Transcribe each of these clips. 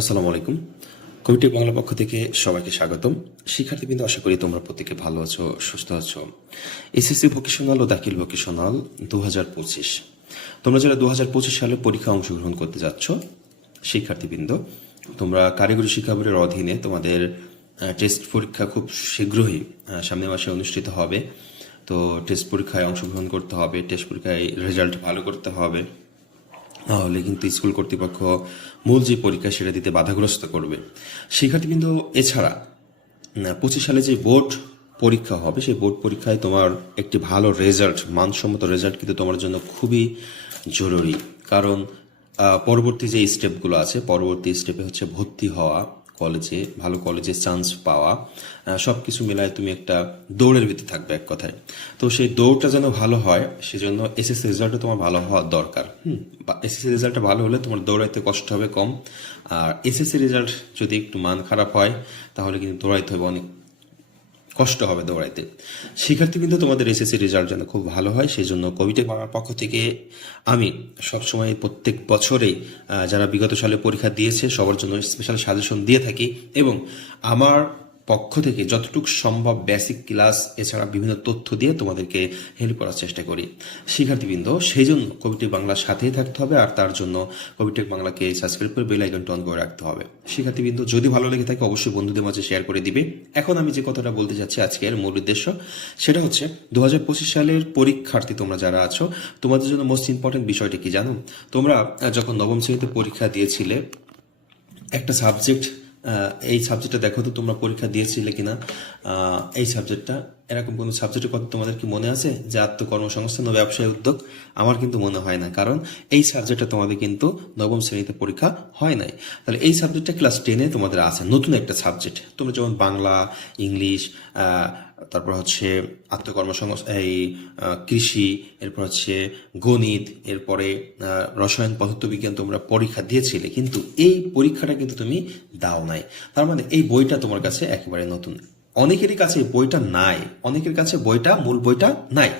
আসসালামু আলাইকুম। কবিটি বাংলা পক্ষ থেকে সবাইকে স্বাগতম। শিক্ষার্থীবৃন্দ, আশা করি তোমরা প্রত্যেকে ভালো আছো, সুস্থ আছো। এসএসসি ভোকেশনাল ও দাখিল ভোকেশনাল দু হাজার পঁচিশ। তোমরা যারা দু হাজার পঁচিশ সালে পরীক্ষা অংশগ্রহণ করতে যাচ্ছ, শিক্ষার্থীবৃন্দ, তোমরা কারিগরি শিক্ষা বোর্ডের অধীনে তোমাদের টেস্ট পরীক্ষা খুব শীঘ্রই সামনের মাসে অনুষ্ঠিত হবে। তো টেস্ট পরীক্ষায় অংশগ্রহণ করতে হবে টেস্ট পরীক্ষায় রেজাল্ট ভালো করতে হবে। তাহলে কিন্তু স্কুল কর্তৃপক্ষ মূল যে পরীক্ষা সেটা দিতে বাধাগ্রস্ত করবে। শিক্ষার্থীবৃন্দ, এছাড়া পঁচিশ সালে যে বোর্ড পরীক্ষা হবে, সেই বোর্ড পরীক্ষায় তোমার একটি ভালো রেজাল্ট মানসম্মত রেজাল্ট কিন্তু তোমার জন্য খুবই জরুরি। কারণ পরবর্তী যে স্টেপগুলো আছে, পরবর্তী স্টেপে হচ্ছে ভর্তি হওয়া। কলেজে ভালো কলেজে চান্স পাওয়া সব কিছু মিলায় তুমি একটা দৌড়ের ভিতরে থাকবে এক কথায়। তো সেই দৌড়টা যেন ভালো হয়, সেজন্য এসএসসি রেজাল্টটা তোমার ভালো হওয়া দরকার। হুম এসএসসি রেজাল্টটা ভালো হলে তোমার দৌড়াইতে কষ্ট হবে কম। আর এসএসসি রেজাল্ট যদি একটু মান খারাপ হয়, তাহলে কিন্তু দৌড়াইতে হবে অনেক কষ্ট হবে দৌড়াইতে। শিক্ষার্থী কিন্তু তোমাদের এসএসসি রেজাল্ট যেন খুব ভালো হয় সেই জন্য কোভিডে বাংলার পক্ষ থেকে আমি সবসময় প্রত্যেক বছরেই যারা বিগত সালে পরীক্ষা দিয়েছে, সবার জন্য স্পেশাল সাজেশন দিয়ে থাকি এবং আমার পক্ষ থেকে যতটুকু সম্ভব বেসিক ক্লাস এছাড়া বিভিন্ন তথ্য দিয়ে তোমাদেরকে হেল্প করার চেষ্টা করি। শিক্ষার্থীবৃন্দ সেই জন্য কবিটেক বাংলার সাথেই থাকতে হবে আর তার জন্য কবিটেক বাংলাকে সাবস্ক্রাইব করে বেল আইকনটা অন করে রাখতে হবে। শিক্ষার্থীবৃন্দ, যদি ভালো লেগে থাকে অবশ্যই বন্ধুদের মাঝে শেয়ার করে দিবে। এখন আমি যে কথাটা বলতে চাচ্ছি আজকের মূল উদ্দেশ্য, সেটা হচ্ছে দু হাজার পঁচিশ সালের পরীক্ষার্থী তোমরা যারা আছো, তোমাদের জন্য মোস্ট ইম্পর্টেন্ট বিষয়টি কি জানো? তোমরা যখন নবম শ্রেণীতে পরীক্ষা দিয়েছিলে, একটা সাবজেক্ট এই সাবজেক্টটা দেখো তো তোমরা পরীক্ষা দিয়েছিলে কিনা। এই সাবজেক্টটা এরকম কোনো সাবজেক্টের কথা তোমাদের কি মনে আছে? যে আত্মকর্মসংস্থান ও ব্যবসায় উদ্যোগ? আমার কিন্তু মনে হয় না। কারণ এই সাবজেক্টটা তোমাদের কিন্তু নবম শ্রেণীতে পরীক্ষা হয় নাই। তাহলে এই সাবজেক্টটা ক্লাস টেনে তোমাদের আছে। নতুন একটা সাবজেক্ট তোমরা যেমন বাংলা, ইংলিশ তারপর হচ্ছে আত্মকর্মসংস্থ এই কৃষি, এরপর হচ্ছে গণিত, এরপরে রসায়ন, পদার্থবিজ্ঞান তোমরা পরীক্ষা দিয়েছিলে। কিন্তু এই পরীক্ষাটা কিন্তু তুমি দাও নাই। তার মানে এই বইটা তোমার কাছে একেবারে নতুন। অনেকেরই কাছে বইটা নাই, অনেকের কাছে বইটা, মূল বইটা নাই।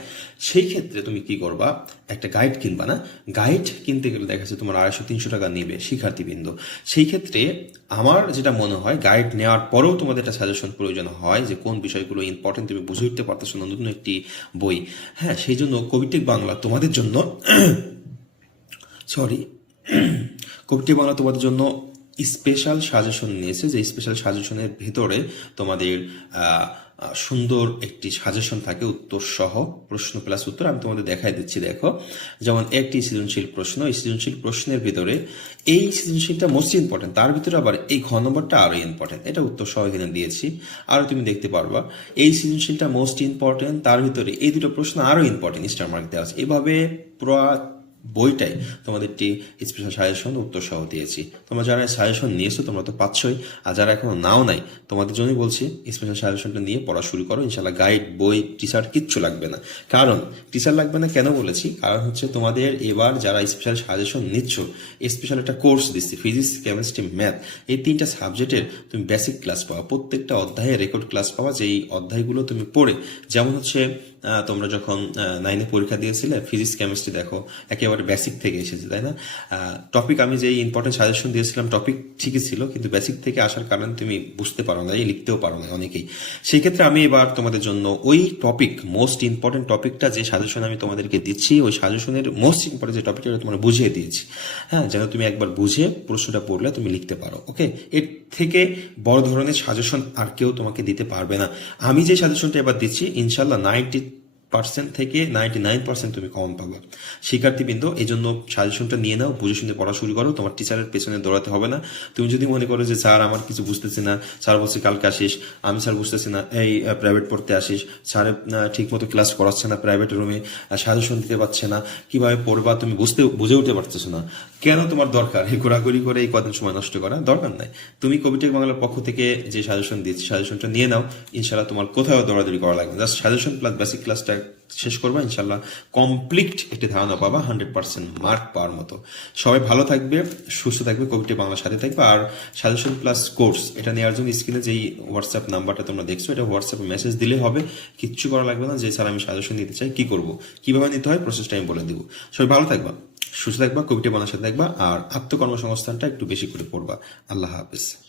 সেই ক্ষেত্রে তুমি কি করবা? একটা গাইড কিনবা না? গাইড কিনতে গেলে দেখা যাচ্ছে তোমার আড়াইশো, তিনশো টাকা নেবে শিক্ষার্থীবৃন্দ। সেই ক্ষেত্রে আমার যেটা মনে হয় গাইড নেওয়ার পরেও তোমাদের একটা সাজেশন প্রয়োজন হয় যে কোন বিষয়গুলো ইম্পর্টেন্ট তুমি বুঝে উঠতে পারতেছো না, নতুন একটি বই। হ্যাঁ সেই জন্য কবিটেক বাংলা তোমাদের জন্য সরি কবিটি বাংলা তোমাদের জন্য স্পেশাল সাজেশন নিয়েছে যে স্পেশাল সাজেশনের ভেতরে তোমাদের সুন্দর একটি সাজেশন থাকে, উত্তর সহ, প্রশ্ন প্লাস উত্তর। আমি তোমাদের দেখাই দিচ্ছি, দেখো। যেমন একটি সৃজনশীল প্রশ্ন, এই সৃজনশীল প্রশ্নের ভিতরে এই সৃজনশীলটা মোস্ট ইম্পর্টেন্ট তার ভিতরে আবার এই ঘ নম্বরটা আরও ইম্পর্টেন্ট এটা উত্তর সহ এখানে দিয়েছি। আরও তুমি দেখতে পারবা, এই সৃজনশীলটা মোস্ট ইম্পর্টেন্ট তার ভিতরে এই দুটো প্রশ্ন আরও ইম্পর্টেন্ট স্টার মার্ক দেওয়া আছে। এভাবে পুরো বইটাই তোমাদের একটি স্পেশাল সাজেশন উত্তর সহ দিয়েছি। তোমরা যারা সাজেশন নিয়েছো, তোমরা তো পাচ্ছই। আর যারা এখনও নাও নাই, তোমাদের জন্যই বলছি স্পেশাল সাজেশনটা নিয়ে পড়া শুরু করো। ইনশাল্লাহ গাইড বই টিচার কিচ্ছু লাগবে না। কারণ টিচার লাগবে না কেন বলেছি? কারণ হচ্ছে তোমাদের এবার যারা স্পেশাল সাজেশন নিচ্ছ স্পেশাল একটা কোর্স দিচ্ছি ফিজিক্স কেমিস্ট্রি ম্যাথ এই তিনটা সাবজেক্টের তুমি বেসিক ক্লাস পাওয়া প্রত্যেকটা অধ্যায়ে রেকর্ড ক্লাস পাওয়া যে এই অধ্যায়গুলো তুমি পড়ে, যেমন হচ্ছে তোমরা যখন নাইনে পরীক্ষা দিয়েছিলে ফিজিক্স কেমিস্ট্রি দেখো, একেবারে বেসিক থেকে এসেছে, তাই না? টপিক আমি যে ইম্পর্টেন্ট সাজেশন দিয়েছিলাম টপিক ঠিকই ছিল, কিন্তু বেসিক থেকে আসার কারণে তুমি বুঝতে পারো না লিখতেও পারো না অনেকেই। সেই ক্ষেত্রে আমি এবার তোমাদের জন্য ওই টপিক মোস্ট ইম্পর্টেন্ট টপিকটা যে সাজেশন আমি তোমাদেরকে দিচ্ছি, ওই সাজেশনের মোস্ট ইম্পর্টেন্ট যে টপিকটা তোমরা বুঝিয়ে দিয়েছি। হ্যাঁ যেন তুমি একবার বুঝে প্রশ্নটা পড়লে তুমি লিখতে পারো ওকে এর থেকে বড় ধরনের সাজেশন আর কেউ তোমাকে দিতে পারবে না। আমি যে সাজেশনটা এবার দিচ্ছি ইনশাল্লাহ নাইনটি পার্সেন্ট থেকে নাইনটি নাইন পার্সেন্ট তুমি কম পাবে। শিক্ষার্থীবৃন্দ এই জন্য সাজেশনটা নিয়ে নাও, বুঝে শুনে পড়া শুরু করো, তোমার টিচারের পেছনে দৌড়াতে হবে না। তুমি যদি মনে করো যে, স্যার, আমার কিছু বুঝতেছে না, স্যার বলছে কালকে আসিস, আমি স্যার বুঝতেছি না, এই প্রাইভেট পড়তে আসিস, স্যার ঠিক মতো ক্লাস করাচ্ছে না প্রাইভেট রুমে সাজেশন দিতে পারছে না, কীভাবে পড়বা তুমি বুঝতে, বুঝে উঠতে পারতেছো না? কেন তোমার দরকার? এই ঘোরাঘুরি করে এই কদিন সময় নষ্ট করা দরকার নাই। তুমি কবিটেক বাংলার পক্ষ থেকে যে সাজেশন দিচ্ছি সাজেশনটা নিয়ে নাও ইনশাল্লাহ তোমার কোথাও দৌড়াদৌড়ি করা লাগবে জাস্ট সাজেশন প্লাস বেসিক ক্লাসটা শেষ করবা ইনশাল্লাহ কমপ্লিট একটি ধারণা পাবা হান্ড্রেড পার্সেন্ট মার্ক পাওয়ার মতো। সবাই ভালো থাকবে, সুস্থ থাকবে কবিটেক বাংলার সাথে থাকবে। আর সাজেশন প্লাস কোর্স এটা নেওয়ার জন্য স্ক্রিনে যেই হোয়াটসঅ্যাপ নাম্বারটা তোমরা দেখছ, এটা হোয়াটসঅ্যাপে মেসেজ দিলে হবে। কিচ্ছু করা লাগবে না, যে স্যার আমি সাজেশন দিতে চাই, কি করব? কীভাবে নিতে হয় প্রসেসটা আমি বলে দিব। সবাই ভালো থাকবা, সুস্থ থাকবা, কবিটি বানার সাথে থাকবা। আর আত্মকর্মসংস্থানটা একটু বেশি করে পড়বা। আল্লাহ হাফেজ।